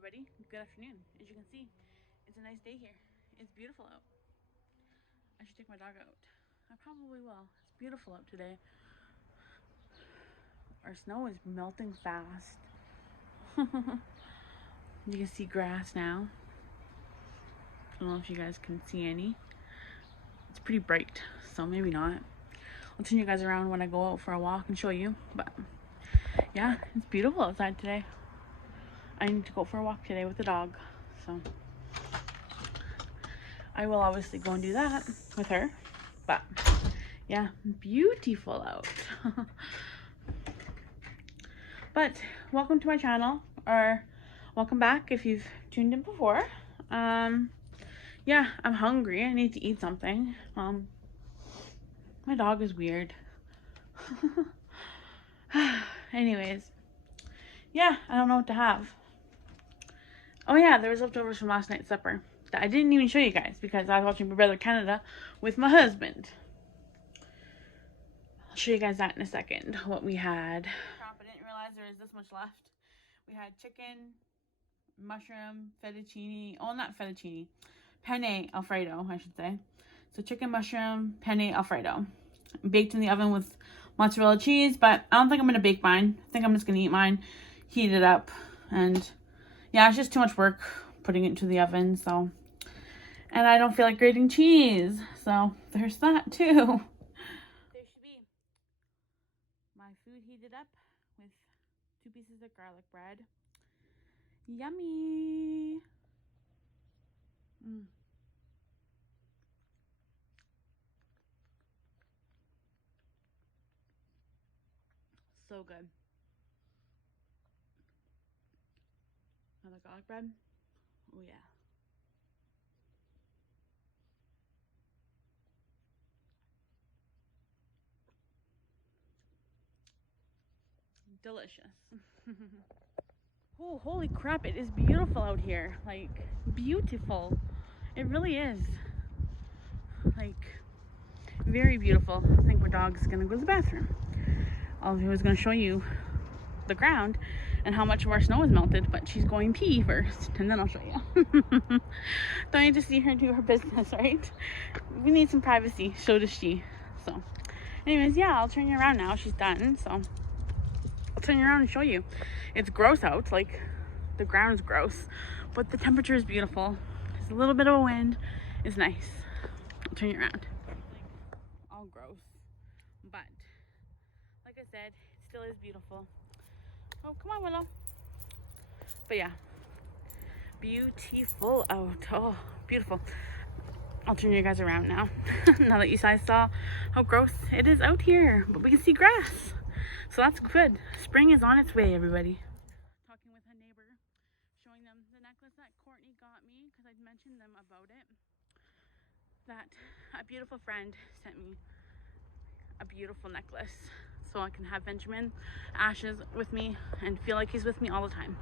everybody. Good afternoon. As you can see, it's a nice day here. It's beautiful out. I should take my dog out. I probably will. It's beautiful out today. Our snow is melting fast. You can see grass now. I don't know if you guys can see any. It's pretty bright, so maybe not. I'll turn you guys around when I go out for a walk and show you. But yeah, it's beautiful outside today. I need to go for a walk today with the dog, so I will obviously go and do that with her. But yeah, beautiful out. But welcome to my channel, or welcome back if you've tuned in before. Yeah, I'm hungry. I need to eat something. My dog is weird. Anyways, yeah, I don't know what to have. Oh yeah, there was leftovers from last night's supper that I didn't even show you guys because I was watching Big Brother Canada with my husband. I'll show you guys that in a second, what we had. Crap, I didn't realize there was this much left. We had chicken, mushroom, fettuccine, oh not fettuccine, penne alfredo, I should say. So chicken, mushroom, penne alfredo. Baked in the oven with mozzarella cheese, but I don't think I'm going to bake mine. I think I'm just going to eat mine, heat it up, and yeah, it's just too much work putting it into the oven, so. And I don't feel like grating cheese, so there's that too. There should be my food heated up with 2 pieces of garlic bread. Yummy! So good. Another garlic bread. Oh yeah. Delicious. Oh, holy crap, it is beautiful out here. Like, beautiful. It really is. Like, very beautiful. I think my dog's gonna go to the bathroom. I was gonna show you the ground and how much more snow has melted, but she's going pee first, and then I'll show you. Don't need to see her do her business, right? We need some privacy, so does she. So, anyways, yeah, I'll turn you around now. She's done, so I'll turn you around and show you. It's gross out, like the ground is gross, but the temperature is beautiful. There's a little bit of a wind. It's nice. I'll turn you around. All gross, but like I said, it still is beautiful. Oh, come on, Willow. But yeah, beautiful out. Oh, beautiful. I'll turn you guys around now. Now that you guys saw how gross it is out here, but we can see grass, so that's good. Spring is on its way, everybody. Talking with a neighbor, showing them the necklace that Courtney got me because I mentioned them about it. That a beautiful friend sent me a beautiful necklace, so I can have Benjamin Ashes with me and feel like he's with me all the time.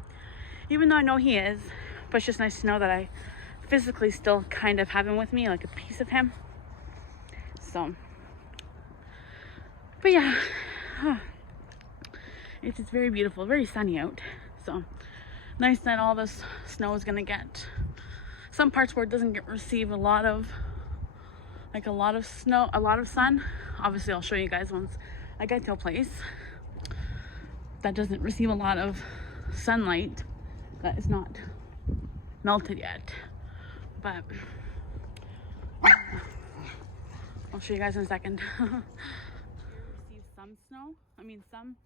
Even though I know he is, but it's just nice to know that I physically still kind of have him with me, like a piece of him. So, but yeah, it's just very beautiful, very sunny out. So nice that all this snow is gonna get some parts where it doesn't receive a lot of snow, a lot of sun. Obviously I'll show you guys once I get to a place that doesn't receive a lot of sunlight, that is not melted yet. But I'll show you guys in a second. Receive some snow, some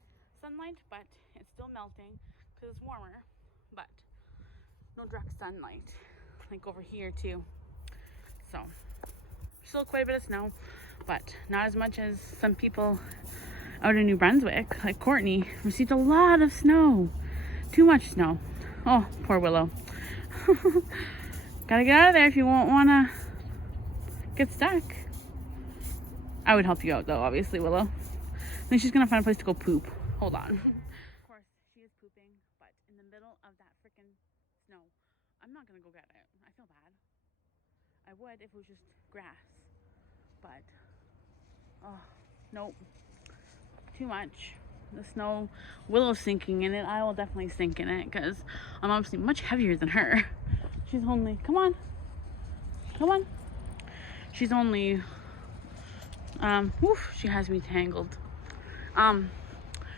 sunlight, but it's still melting because it's warmer, but no direct sunlight like over here too. So still quite a bit of snow, but not as much as some people out in New Brunswick, like Courtney, received a lot of snow. Too much snow. Oh, poor Willow. Gotta get out of there if you won't wanna get stuck. I would help you out though, obviously, Willow. Then she's gonna find a place to go poop. Hold on. Of course, she is pooping, but in the middle of that freaking snow. I'm not gonna go get it. I feel bad. I would if it was just grass, but oh, nope. Too much. the snow willow sinking in it, I will definitely sink in it because I'm obviously much heavier than her. She's only, come on. She's only, she has me tangled.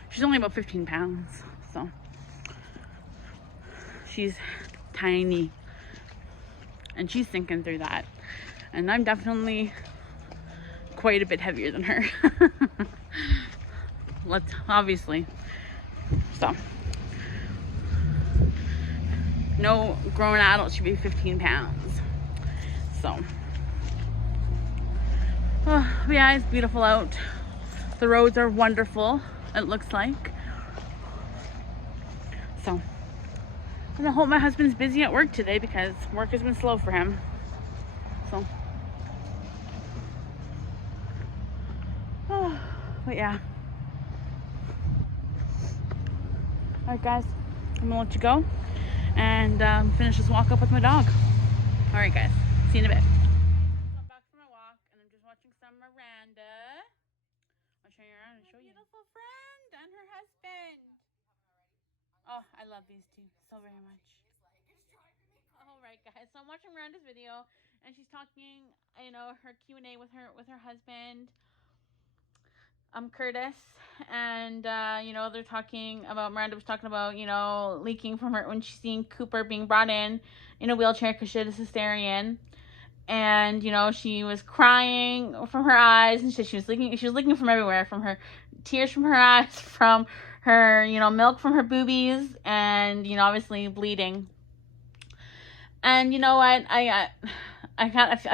She's only about 15 pounds, so she's tiny. And she's sinking through that. And I'm definitely quite a bit heavier than her. Obviously. So, no grown adult should be 15 pounds. So, oh, yeah, it's beautiful out. The roads are wonderful, it looks like. So, and I hope my husband's busy at work today because work has been slow for him. So, oh, but yeah. Alright guys, I'm gonna let you go and finish this walk up with my dog. Alright guys, see you in a bit. I'm back from my walk and I'm just watching some Miranda. I'll show you around and show you. Beautiful friend and her husband. Oh, I love these two so very much. Alright guys, so I'm watching Miranda's video and she's talking, you know, her Q&A with her husband. Curtis, and you know, they're talking about, Miranda was talking about, you know, leaking from her when she's seeing Cooper being brought in a wheelchair because she had a cesarean, and you know, she was crying from her eyes, and she was leaking from everywhere, from her tears from her eyes, from her, you know, milk from her boobies, and you know, obviously bleeding. And you know what, I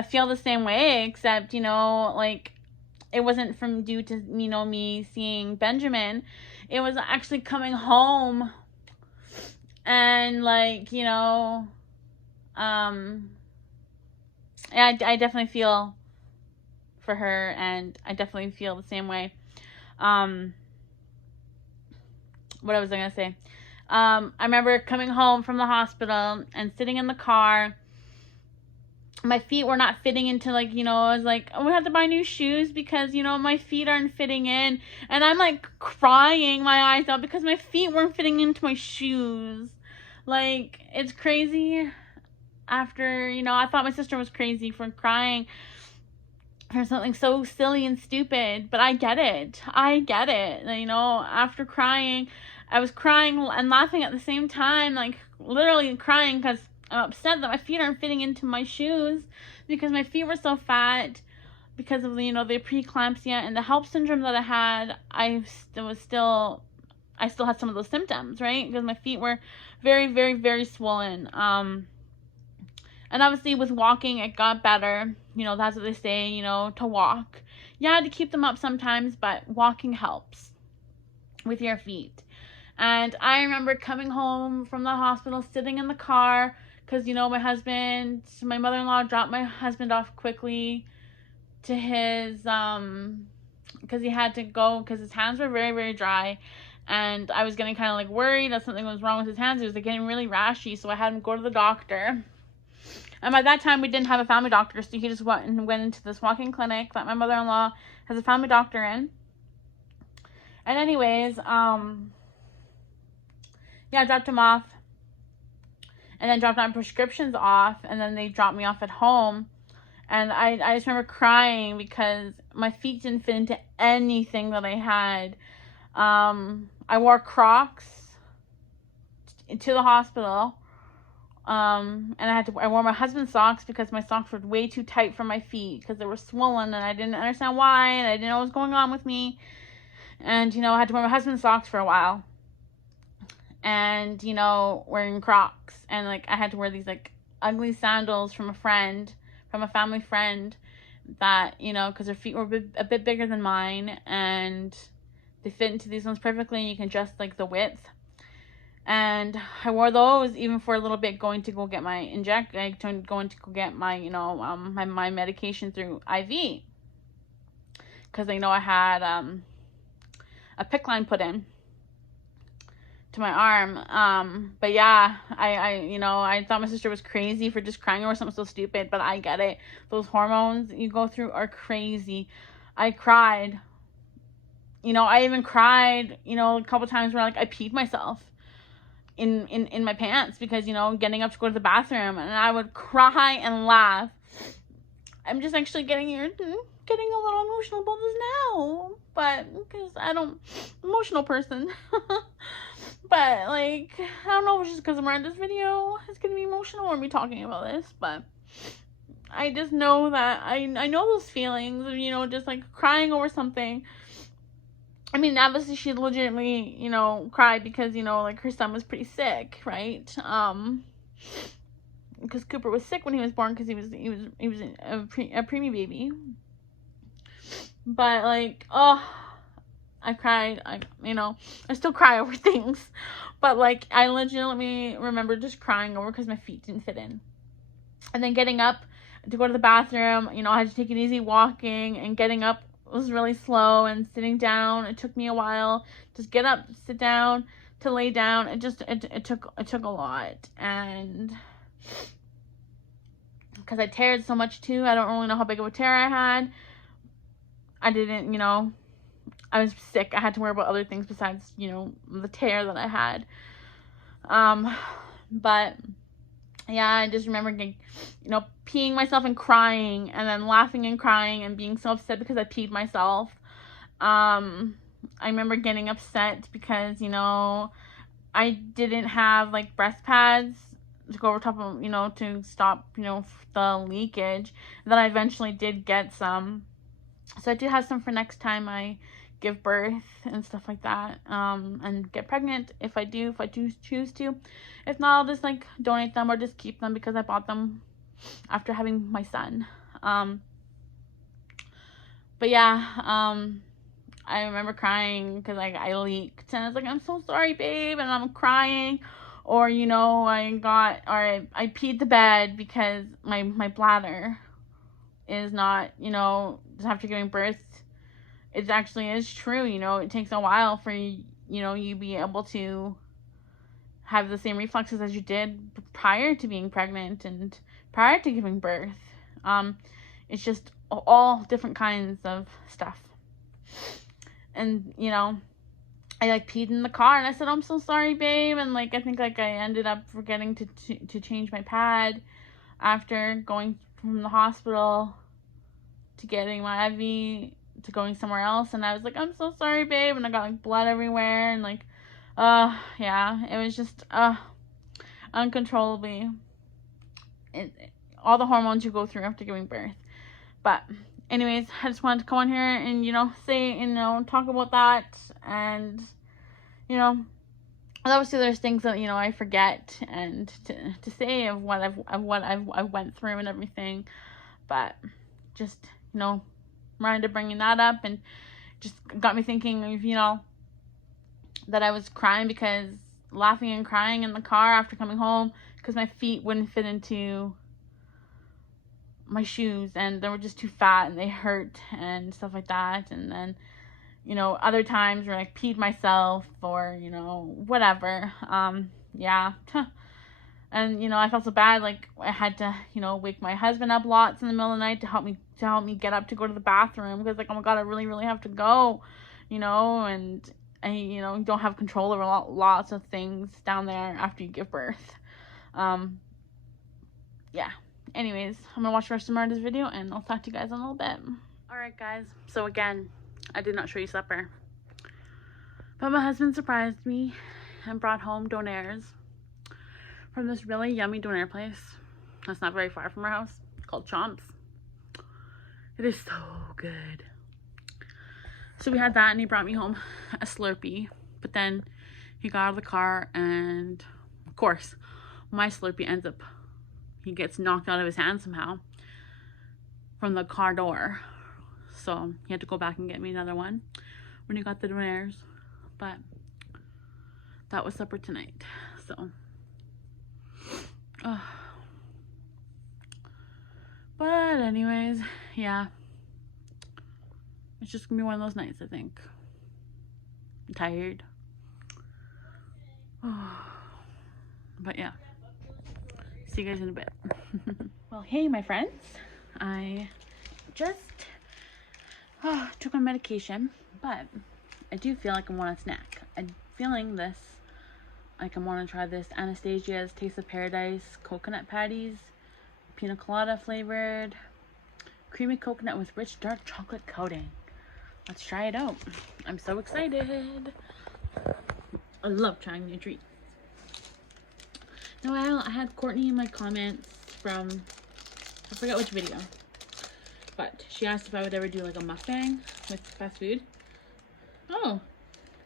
feel the same way, except, you know, like, it wasn't from due to, you know, me seeing Benjamin. It was actually coming home and, like, you know, I definitely feel for her, and I definitely feel the same way. What was I gonna say? I remember coming home from the hospital and sitting in the car. My feet were not fitting into, like, you know, I was like, oh, we have to buy new shoes because, you know, my feet aren't fitting in. And I'm, like, crying my eyes out because my feet weren't fitting into my shoes. Like, it's crazy. After, you know, I thought my sister was crazy for crying for something so silly and stupid. But I get it. You know, after crying, I was crying and laughing at the same time. Like, literally crying because I'm upset that my feet aren't fitting into my shoes because my feet were so fat because of the, you know, the preeclampsia and the HELLP syndrome that I had. I still had some of those symptoms, right? Because my feet were very, very, very swollen. And obviously with walking, it got better. You know, that's what they say, you know, to walk. Yeah, I had to keep them up sometimes, but walking helps with your feet. And I remember coming home from the hospital, sitting in the car, because, you know, my mother-in-law dropped my husband off quickly to his, because he had to go, because his hands were very, very dry, and I was getting kind of, like, worried that something was wrong with his hands. He was, like, getting really rashy, so I had him go to the doctor. And by that time, we didn't have a family doctor, so he just went into this walking clinic that my mother-in-law has a family doctor in. And anyways, yeah, I dropped him off. And then dropped my prescriptions off, and then they dropped me off at home. And I just remember crying because my feet didn't fit into anything that I had. I wore Crocs to the hospital. And I wore my husband's socks because my socks were way too tight for my feet because they were swollen, and I didn't understand why, and I didn't know what was going on with me. And, you know, I had to wear my husband's socks for a while. And, you know, wearing Crocs, and, like, I had to wear these, like, ugly sandals from a family friend that, you know, because her feet were a bit bigger than mine, and they fit into these ones perfectly, and you can adjust, like, the width. And I wore those even for a little bit, going to go get my you know, my medication through IV, because I know I had a PICC line put in to my arm. But yeah, you know, I thought my sister was crazy for just crying over something so stupid, but I get it. Those hormones you go through are crazy. I cried you know, I even cried, you know, a couple times where like I peed myself in my pants because, you know, getting up to go to the bathroom, and I would cry and laugh. I'm just actually getting a little emotional about this now, but because emotional person. But like, I don't know if it's just because I'm around this video, it's gonna be emotional or me talking about this, but I just know that I know those feelings of, you know, just like crying over something. I mean, obviously she legitimately, you know, cried because, you know, like her son was pretty sick, right? Because Cooper was sick when he was born because he was a preemie baby. But like, oh, I cried. I still cry over things, but like I legitimately remember just crying over because my feet didn't fit in, and then getting up to go to the bathroom. You know, I had to take it easy walking, and getting up was really slow, and sitting down, it took me a while. Just get up, sit down, to lay down. It took a lot, and because I teared so much too. I don't really know how big of a tear I had. I didn't, you know, I was sick. I had to worry about other things besides, you know, the tear that I had. But yeah, I just remember, you know, peeing myself and crying, and then laughing and crying and being so upset because I peed myself. I remember getting upset because, you know, I didn't have like breast pads to go over top of, you know, to stop, you know, the leakage. And then I eventually did get some. So I do have some for next time I give birth and stuff like that, and get pregnant if I do choose to. If not, I'll just like donate them or just keep them because I bought them after having my son. But yeah, I remember crying because like I leaked, and I was like, I'm so sorry, babe, and I'm crying. Or, you know, I peed the bed because my bladder is not, you know, after giving birth, it actually is true, you know, it takes a while for you know, you be able to have the same reflexes as you did prior to being pregnant and prior to giving birth. It's just all different kinds of stuff. And, you know, I like peed in the car, and I said, I'm so sorry, babe. And like, I think like I ended up forgetting to change my pad after going from the hospital to getting my IV to going somewhere else, and I was like, I'm so sorry, babe, and I got like blood everywhere, and like, yeah, it was just, uncontrollably, all the hormones you go through after giving birth. But anyways, I just wanted to come on here and, you know, say, you know, talk about that, and, you know, obviously there's things that, you know, I forget and to say of what I've went through and everything, but just, you know, Miranda bringing that up and just got me thinking of, you know, that I was crying because laughing and crying in the car after coming home because my feet wouldn't fit into my shoes and they were just too fat and they hurt and stuff like that. And then, you know, other times where I peed myself or, you know, whatever. Yeah. And, you know, I felt so bad, like, I had to, you know, wake my husband up lots in the middle of the night to help me get up to go to the bathroom, because, like, oh my God, I really, really have to go, you know, and I, you know, don't have control over lots of things down there after you give birth. Yeah. Anyways, I'm gonna watch the rest of Miranda's video, and I'll talk to you guys in a little bit. Alright, guys, so again, I did not show you supper, but my husband surprised me and brought home donaires from this really yummy donair place that's not very far from our house, called Chomps. It is so good. So we had that, and he brought me home a Slurpee, but then he got out of the car, and of course my Slurpee ends up, he gets knocked out of his hand somehow from the car door, so he had to go back and get me another one when he got the donairs. But that was supper tonight. So but anyways, yeah, it's just gonna be one of those nights, I think. I'm tired. But yeah, see you guys in a bit. Well, hey my friends, I just took my medication, but I do feel like I want a snack. I'm feeling this, like I want to try this Anastasia's Taste of Paradise coconut patties, pina colada flavored, creamy coconut with rich dark chocolate coating. Let's try it out. I'm so excited. I love trying new treats. Now I had Courtney in my comments from, I forgot which video, but she asked if I would ever do like a mukbang with fast food. Oh,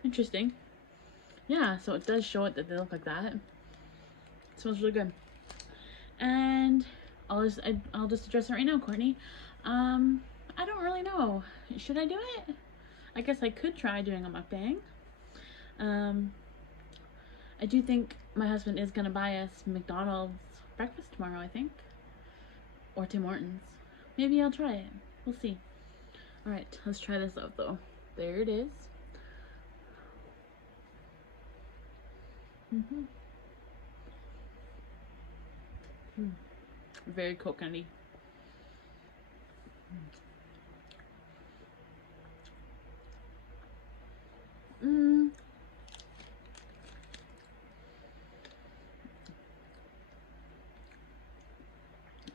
interesting. Yeah, so it does show it that they look like that. It smells really good. And I'll just address it right now, Courtney. I don't really know. Should I do it? I guess I could try doing a mukbang. I do think my husband is gonna buy us McDonald's breakfast tomorrow, I think. Or Tim Hortons. Maybe I'll try it. We'll see. Alright, let's try this out though. There it is. Very coconutty.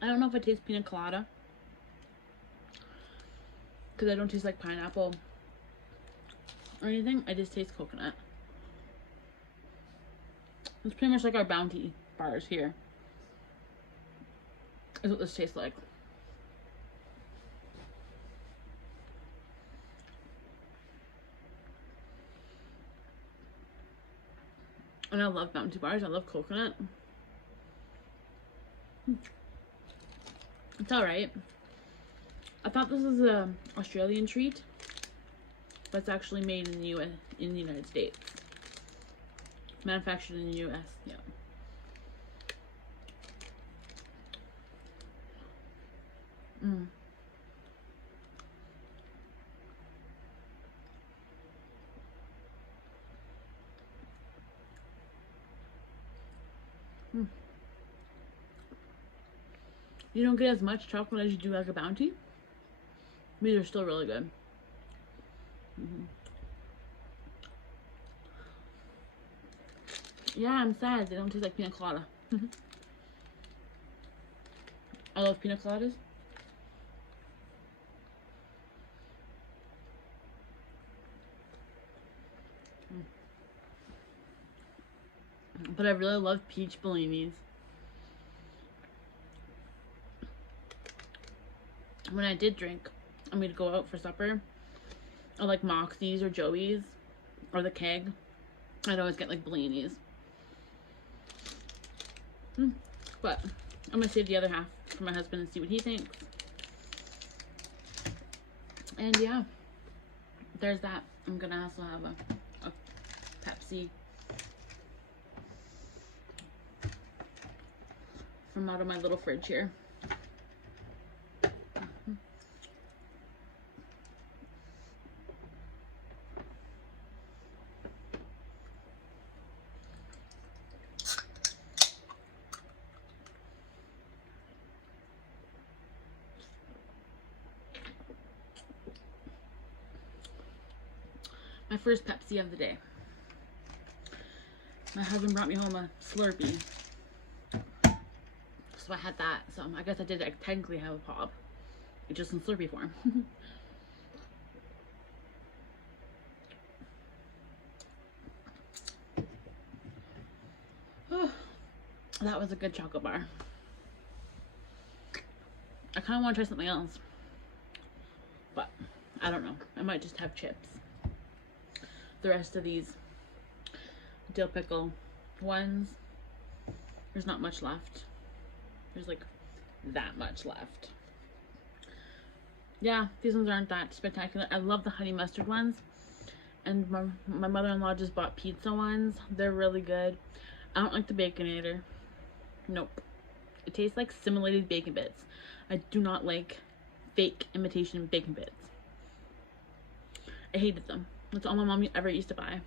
I don't know if I taste pina colada, because I don't taste like pineapple or anything. I just taste coconut. It's pretty much like our Bounty bars here. Is what this tastes like. And I love Bounty bars. I love coconut. It's alright. I thought this was a Australian treat, but it's actually made in the United States. Manufactured in the US, yeah. You don't get as much chocolate as you do like a Bounty. These are still really good. Yeah, I'm sad they don't taste like pina colada. I love pina coladas. But I really love peach bellinis. When I did drink, I mean to go out for supper, or like Moxie's or Joey's or the Keg, I'd always get like bellinis. But I'm gonna save the other half for my husband and see what he thinks. And yeah, there's that. I'm gonna also have a Pepsi from out of my little fridge here. My first Pepsi of the day. My husband brought me home a Slurpee, so I had that. So I guess I did technically have a pop, just in Slurpee form. Oh, that was a good chocolate bar. I kind of want to try something else, but I don't know. I might just have chips. The rest of these dill pickle ones, there's not much left. There's like that much left. Yeah, these ones aren't that spectacular. I love the honey mustard ones, and my mother-in-law just bought pizza ones. They're really good. I don't like the Baconator. Nope. It tastes like simulated bacon bits. I do not like fake imitation bacon bits. I hated them. That's all my mom ever used to buy.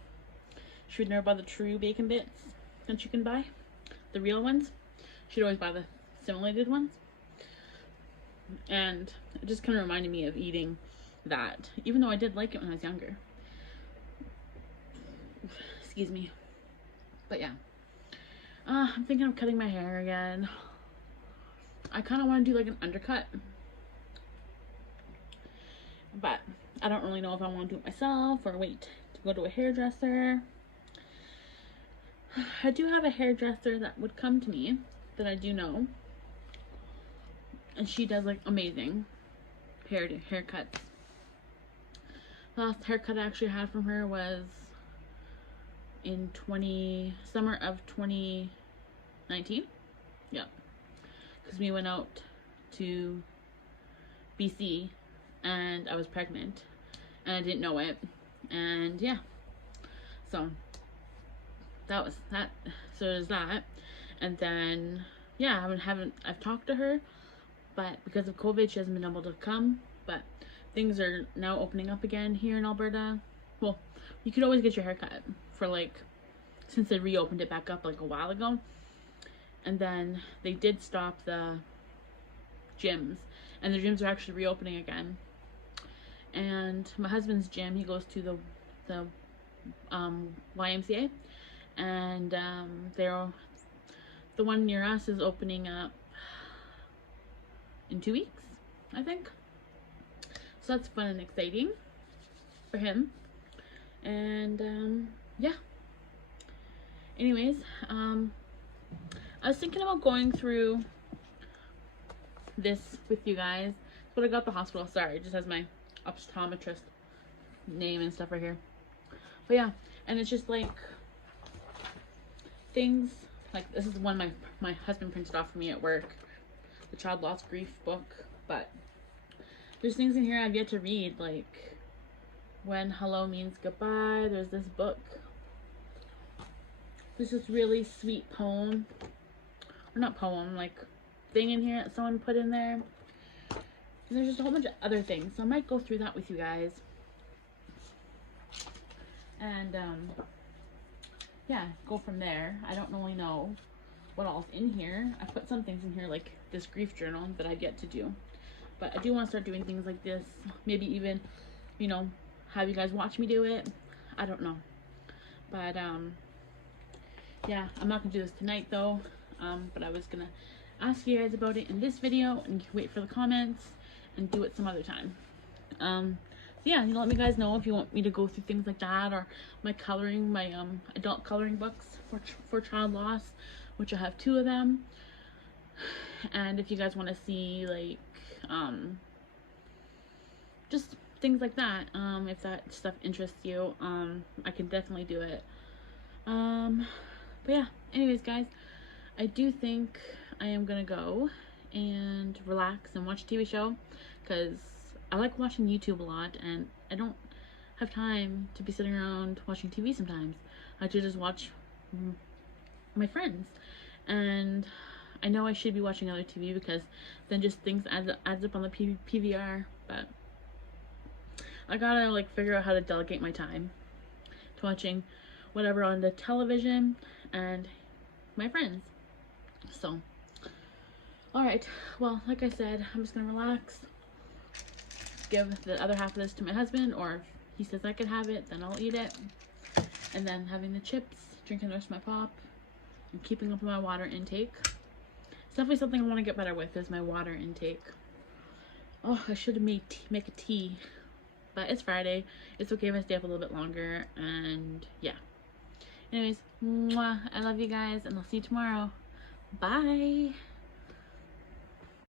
She would never buy the true bacon bits that you can buy, the real ones. She'd always buy the simulated ones. And it just kind of reminded me of eating that, even though I did like it when I was younger. Excuse me. But yeah. I'm thinking of cutting my hair again. I kind of want to do like an undercut. But I don't really know if I want to do it myself or wait to go to a hairdresser. I do have a hairdresser that would come to me that I do know. And she does like amazing haircuts. The last haircut I actually had from her was in summer of 2019. Yep. Because we went out to BC and I was pregnant and I didn't know it, and yeah, so that was that. So there's that. And then yeah, I've talked to her, but because of COVID she hasn't been able to come. But things are now opening up again here in Alberta. Well, you could always get your hair cut for like, since they reopened it back up like a while ago. And then they did stop the gyms, and the gyms are actually reopening again. And my husband's gym, he goes to the YMCA, and the one near us is opening up in 2 weeks, I think. So that's fun and exciting for him. And yeah. Anyways, I was thinking about going through this with you guys, but I got the hospital. Sorry, it just has my optometrist name and stuff right here. But yeah, and it's just like things like this is one my husband printed off for me at work, the child loss grief book. But there's things in here I've yet to read, like When Hello Means Goodbye. There's this book. There's this really sweet poem, or not poem, like thing in here that someone put in there. And there's just a whole bunch of other things, so I might go through that with you guys. And yeah, go from there. I don't really know what all's in here. I put some things in here like this grief journal that I've yet to do, but I do want to start doing things like this. Maybe even, you know, have you guys watch me do it. I don't know, but yeah, I'm not gonna do this tonight though. But I was gonna ask you guys about it in this video and wait for the comments and do it some other time. So yeah, you know, let me guys know if you want me to go through things like that, or my coloring, my adult coloring books for child loss, which I have 2 of them. And if you guys want to see like just things like that, if that stuff interests you, I can definitely do it. But yeah, anyways guys, I do think I am gonna go and relax and watch a TV show, because I like watching YouTube a lot and I don't have time to be sitting around watching TV sometimes. I should just watch my friends, and I know I should be watching other TV because then just things adds up on the PVR, but I gotta like figure out how to delegate my time to watching whatever on the television and my friends. So alright, well, like I said, I'm just gonna relax, give the other half of this to my husband, or if he says I could have it, then I'll eat it. And then having the chips, drinking the rest of my pop, and keeping up with my water intake. It's definitely something I want to get better with, is my water intake. Oh, I should have make a tea, but it's Friday. It's okay if I stay up a little bit longer, and yeah. Anyways, mwah, I love you guys, and I'll see you tomorrow. Bye.